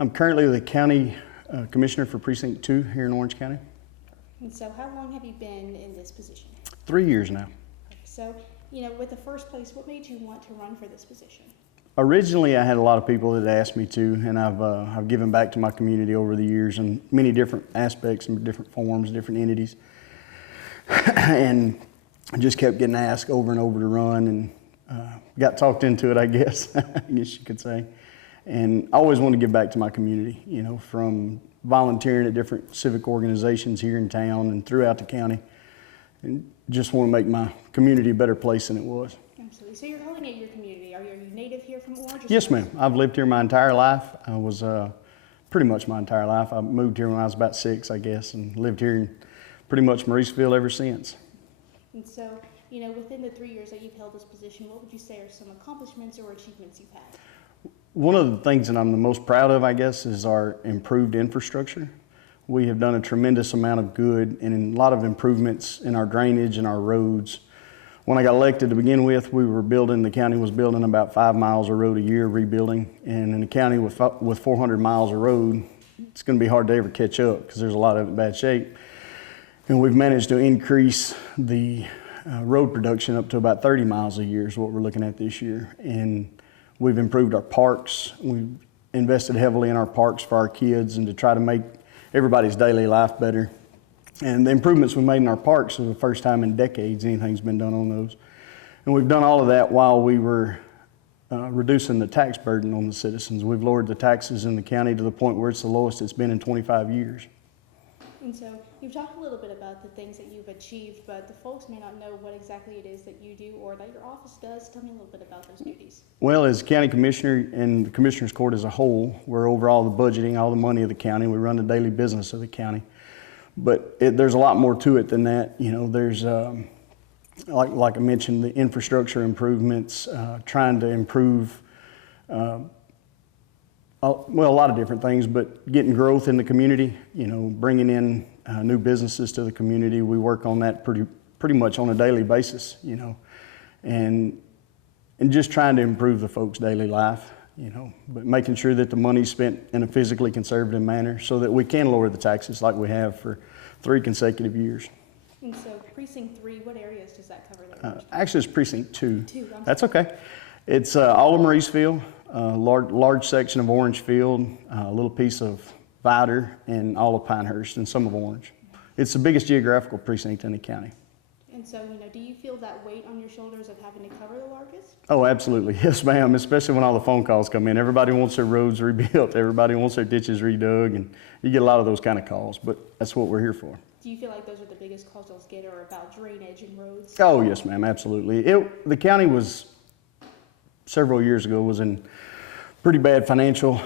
I'm currently the County Commissioner for Precinct 2 here in Orange County. And so how long have you been in this position? 3 years now. So, with the first place, what made you want to run for this position? Originally, I had a lot of people that asked me to, and I've given back to my community over the years in many different aspects and different forms, different entities. And I just kept getting asked over and over to run, and got talked into it, I guess, I guess you could say. And I always wanted to give back to my community, from volunteering at different civic organizations here in town and throughout the county, and just want to make my community a better place than it was. Absolutely. So you're calling it your community. Are you native here from Orange? Yes, ma'am. I've lived here my entire life. I was pretty much my entire life. I moved here when I was about 6, I guess, and lived here in pretty much Mauriceville ever since. And so, within the 3 years that you've held this position, what would you say are some accomplishments or achievements you've had? One of the things that I'm the most proud of, I guess, is our improved infrastructure. We have done a tremendous amount of good and a lot of improvements in our drainage and our roads. When I got elected to begin with, the county was building about 5 miles of road a year, rebuilding. And in a county with 400 miles of road, it's going to be hard to ever catch up because there's a lot of it in bad shape. And we've managed to increase the road production up to about 30 miles a year is what we're looking at this year. And we've improved our parks. We've invested heavily in our parks for our kids and to try to make everybody's daily life better. And the improvements we made in our parks are the first time in decades anything's been done on those. And we've done all of that while we were reducing the tax burden on the citizens. We've lowered the taxes in the county to the point where it's the lowest it's been in 25 years. And so you've talked a little bit about the things that you've achieved, but the folks may not know what exactly it is that you do or that your office does. Tell me a little bit about those duties. Well, as county commissioner and the commissioner's court as a whole, we're over all the budgeting, all the money of the county. We run the daily business of the county. But there's a lot more to it than that. There's, like I mentioned, the infrastructure improvements, trying to improve, a lot of different things, but getting growth in the community, bringing in new businesses to the community. We work on that pretty much on a daily basis, and just trying to improve the folks' daily life, but making sure that the money's spent in a physically conservative manner so that we can lower the taxes like we have for 3 consecutive years. And so Precinct 3, what areas does that cover there? Actually, it's Precinct 2. That's sorry. okay. It's all of Mauriceville, a large section of Orangefield, a little piece of Vidor, and all of Pinehurst, and some of Orange. It's the biggest geographical precinct in the county. And so, do you feel that weight on your shoulders of having to cover the largest? Oh, absolutely. Yes, ma'am, especially when all the phone calls come in. Everybody wants their roads rebuilt. Everybody wants their ditches redug, and you get a lot of those kind of calls, but that's what we're here for. Do you feel like those are the biggest calls you'll get are about drainage and roads? Oh, yes, ma'am, absolutely. The county was, several years ago, was in pretty bad financial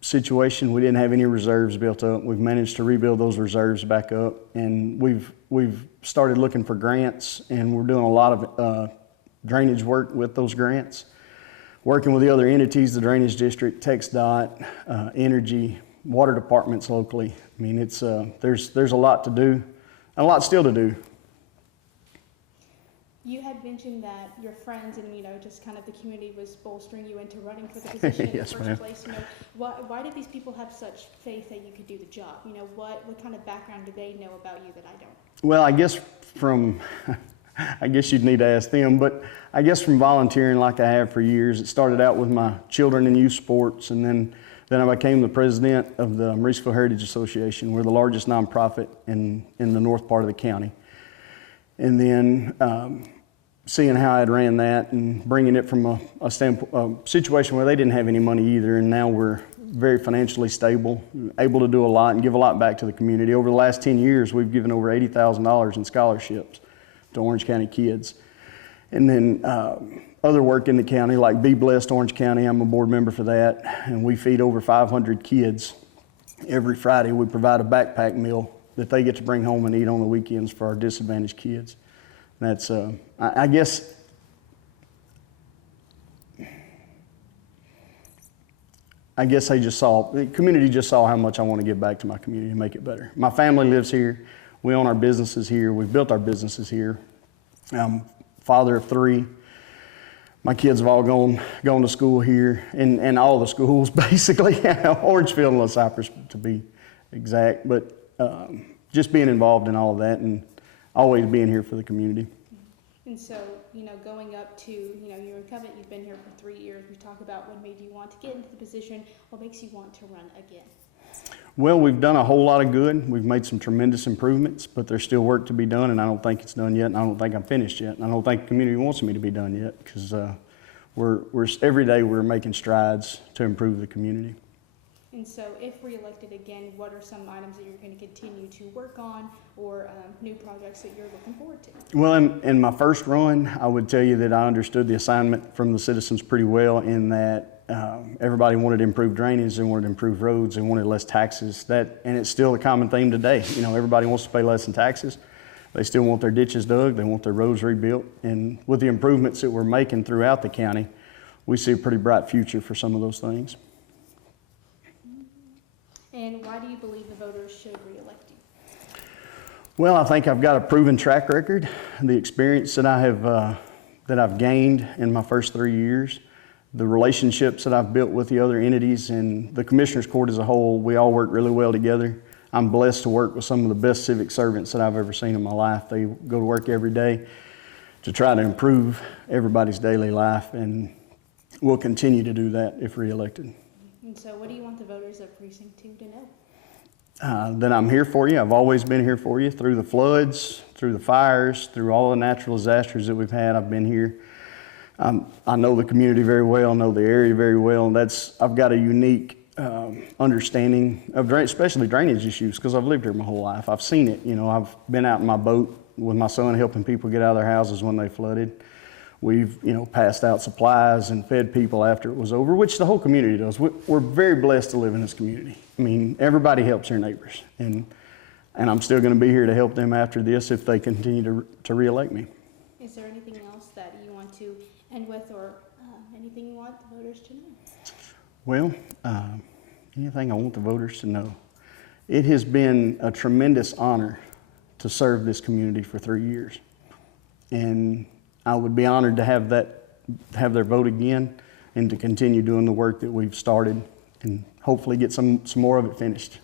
situation. We didn't have any reserves built up. We've managed to rebuild those reserves back up, and we've started looking for grants, and we're doing a lot of drainage work with those grants, working with the other entities, the Drainage District, TxDOT, Energy, water departments locally. I mean, it's there's a lot to do, and a lot still to do. You had mentioned that your friends and just kind of the community was bolstering you into running for the position Yes, in the ma'am. first place. Why did these people have such faith that you could do the job? What kind of background do they know about you that I don't? Well, I guess I guess you'd need to ask them, but I guess from volunteering like I have for years, it started out with my children and youth sports, and then I became the president of the Mauriceville Heritage Association. We're the largest nonprofit in the north part of the county. And then seeing how I'd ran that and bringing it from a situation where they didn't have any money either, and now we're very financially stable, able to do a lot and give a lot back to the community. Over the last 10 years, we've given over $80,000 in scholarships to Orange County kids. And then other work in the county, like Be Blessed Orange County, I'm a board member for that, and we feed over 500 kids. Every Friday, we provide a backpack meal that they get to bring home and eat on the weekends for our disadvantaged kids. That's, I guess, the community just saw how much I want to give back to my community and make it better. My family lives here. We own our businesses here. We've built our businesses here. I'm father of 3. my kids have all gone to school here, and all the schools basically, Orangefield and Los Cypress to be exact. But just being involved in all of that and always being here for the community. And so, going up to, you're incumbent, you've been here for 3 years. We talk about what made you want to get into the position. What makes you want to run again? Well, we've done a whole lot of good. We've made some tremendous improvements, but there's still work to be done, and I don't think it's done yet, and I don't think I'm finished yet, and I don't think the community wants me to be done yet, because every day we're making strides to improve the community. And so, if reelected again, what are some items that you're going to continue to work on, or new projects that you're looking forward to? Well, in my first run, I would tell you that I understood the assignment from the citizens pretty well, in that everybody wanted improved drainage, they wanted improved roads, they wanted less taxes. And it's still a common theme today. Everybody wants to pay less in taxes. They still want their ditches dug, they want their roads rebuilt. And with the improvements that we're making throughout the county, we see a pretty bright future for some of those things. And why do you believe the voters should reelect you? Well, I think I've got a proven track record. The experience that I've gained in my first 3 years, the relationships that I've built with the other entities, and the Commissioners Court as a whole, we all work really well together. I'm blessed to work with some of the best civic servants that I've ever seen in my life. They go to work every day to try to improve everybody's daily life, and we'll continue to do that if reelected. And so what do you want the voters of Precinct 2 to know? That I'm here for you. I've always been here for you through the floods, through the fires, through all the natural disasters that we've had. I've been here. I know the community very well, know the area very well, and I've got a unique understanding of especially drainage issues, because I've lived here my whole life. I've seen it. I've been out in my boat with my son helping people get out of their houses when they flooded. We've, passed out supplies and fed people after it was over, which the whole community does. We're very blessed to live in this community. I mean, everybody helps their neighbors, and I'm still going to be here to help them after this if they continue to reelect me. Is there anything else that you want to end with, or anything you want the voters to know? Well, anything I want the voters to know. It has been a tremendous honor to serve this community for 3 years, and I would be honored to have their vote again, and to continue doing the work that we've started, and hopefully get some more of it finished.